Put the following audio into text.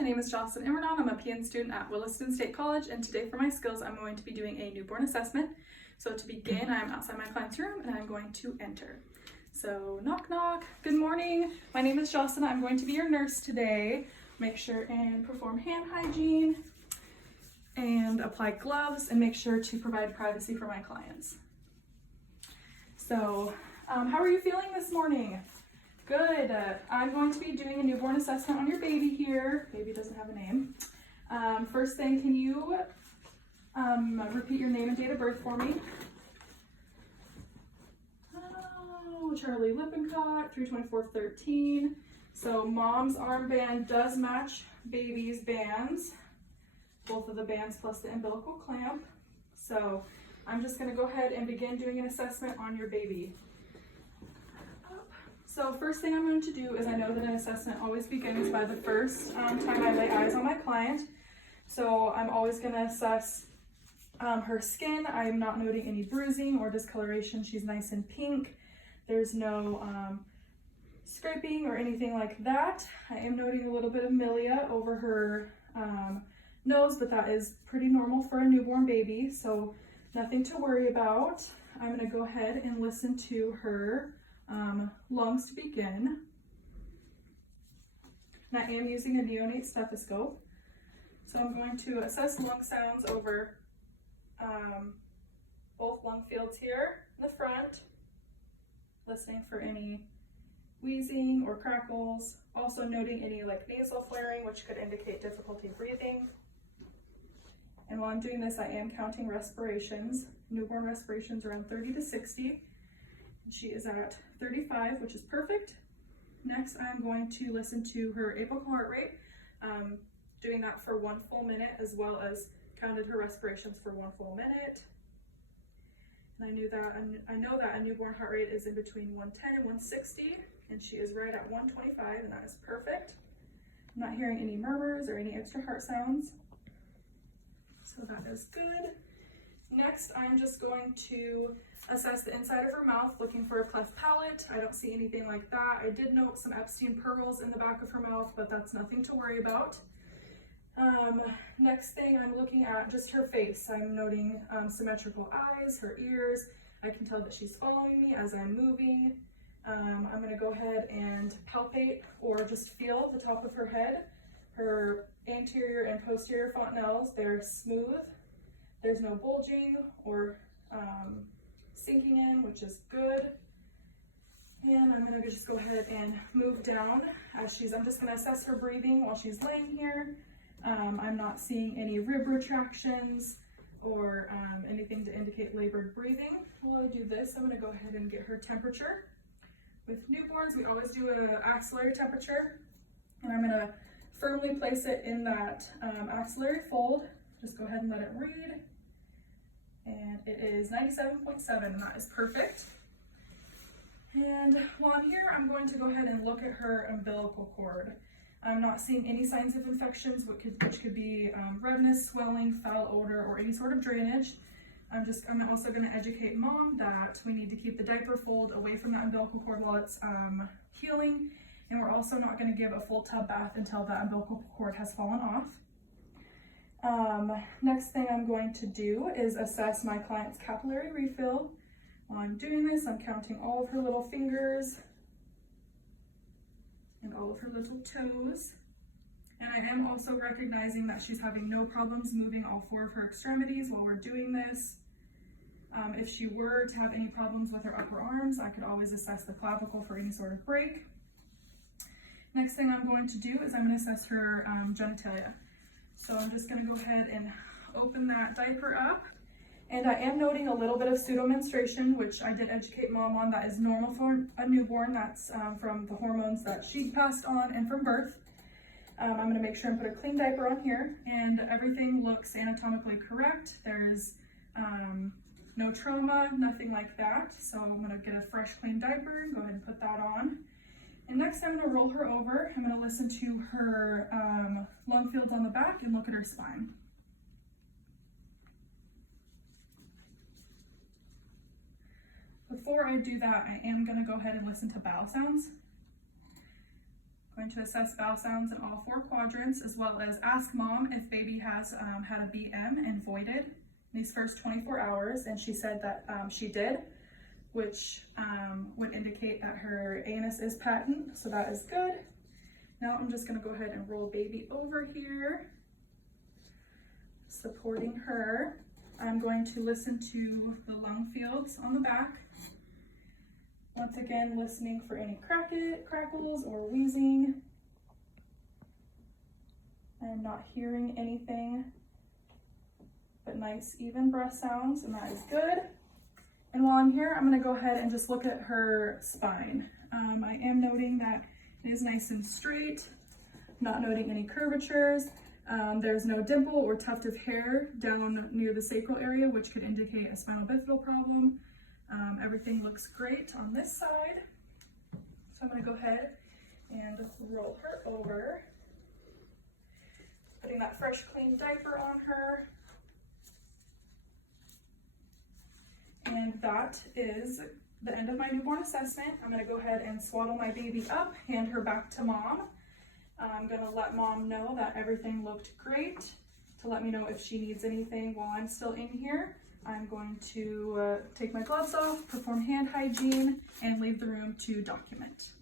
my name is Jocelyn Immernon. I'm a PN student at Williston State College, and today for my skills I'm going to be doing a newborn assessment. So to begin, I'm outside my client's room and I'm going to enter. So knock knock, good morning. My name is Jocelyn. I'm going to be your nurse today. Make sure and perform hand hygiene and apply gloves and make sure to provide privacy for my clients. So how are you feeling this morning? Good. I'm going to be doing a newborn assessment on your baby here. Baby doesn't have a name. First thing, can you repeat your name and date of birth for me? Oh, Charlie Lippincott, 3/24/13. So mom's armband does match baby's bands, both of the bands plus the umbilical clamp. So I'm just going to go ahead and begin doing an assessment on your baby. So first thing I'm going to do is, I know that an assessment always begins by the first time I lay eyes on my client. So I'm always going to assess her skin. I'm not noting any bruising or discoloration. She's nice and pink. There's no scraping or anything like that. I am noting a little bit of milia over her nose, but that is pretty normal for a newborn baby, so nothing to worry about. I'm going to go ahead and listen to her lungs to begin. And I am using a neonate stethoscope. So I'm going to assess lung sounds over both lung fields here in the front, listening for any wheezing or crackles, also noting any like nasal flaring, which could indicate difficulty breathing. And while I'm doing this, I am counting respirations. Newborn respirations around 30 to 60. She is at 35, which is perfect. Next, I'm going to listen to her apical heart rate, doing that for 1 full minute, as well as counted her respirations for 1 full minute. And I know that a newborn heart rate is in between 110 and 160, and she is right at 125, and that is perfect. I'm not hearing any murmurs or any extra heart sounds, so that is good. Next, I'm just going to assess the inside of her mouth, looking for a cleft palate. I don't see anything like that. I did note some Epstein pearls in the back of her mouth, but that's nothing to worry about. Next thing, I'm looking at just her face. I'm noting symmetrical eyes, her ears. I can tell that she's following me as I'm moving. I'm going to go ahead and palpate or just feel the top of her head. Her anterior and posterior fontanelles, they're smooth. There's no bulging or sinking in, which is good. And I'm gonna just go ahead and move down as I'm just gonna assess her breathing while she's laying here. I'm not seeing any rib retractions or anything to indicate labored breathing. While I do this, I'm gonna go ahead and get her temperature. With newborns, we always do an axillary temperature, and I'm gonna firmly place it in that axillary fold. Just go ahead and let it read. And it is 97.7, and that is perfect. And while I'm here, I'm going to go ahead and look at her umbilical cord. I'm not seeing any signs of infections, which could be redness, swelling, foul odor, or any sort of drainage. I'm also going to educate mom that we need to keep the diaper fold away from that umbilical cord while it's healing. And we're also not going to give a full tub bath until that umbilical cord has fallen off. Next thing I'm going to do is assess my client's capillary refill. While I'm doing this, I'm counting all of her little fingers and all of her little toes. And I am also recognizing that she's having no problems moving all 4 of her extremities while we're doing this. If she were to have any problems with her upper arms, I could always assess the clavicle for any sort of break. Next thing I'm going to do is I'm going to assess her genitalia. So I'm just going to go ahead and open that diaper up. And I am noting a little bit of pseudomenstruation, which I did educate mom on. That is normal for a newborn. That's from the hormones that she passed on and from birth. I'm going to make sure and put a clean diaper on here, and everything looks anatomically correct. There's no trauma, nothing like that. So I'm going to get a fresh, clean diaper and go ahead and put that on. And next, I'm going to roll her over. I'm going to listen to her lung fields on the back and look at her spine. Before I do that, I am going to go ahead and listen to bowel sounds. Going to assess bowel sounds in all 4 quadrants, as well as ask mom if baby has had a BM and voided in these first 24 hours. And she said that she did, which would indicate that her anus is patent, so that is good. Now I'm just gonna go ahead and roll baby over here, supporting her. I'm going to listen to the lung fields on the back. Once again, listening for any crackles or wheezing. I'm not hearing anything but nice even breath sounds, and that is good. And while I'm here, I'm gonna go ahead and just look at her spine. I am noting that it is nice and straight, not noting any curvatures. There's no dimple or tuft of hair down near the sacral area, which could indicate a spinal bifidal problem. Everything looks great on this side. So I'm gonna go ahead and roll her over, putting that fresh, clean diaper on her. And that is the end of my newborn assessment. I'm gonna go ahead and swaddle my baby up, hand her back to mom. I'm gonna let mom know that everything looked great, to let me know if she needs anything while I'm still in here. I'm going to take my gloves off, perform hand hygiene, and leave the room to document.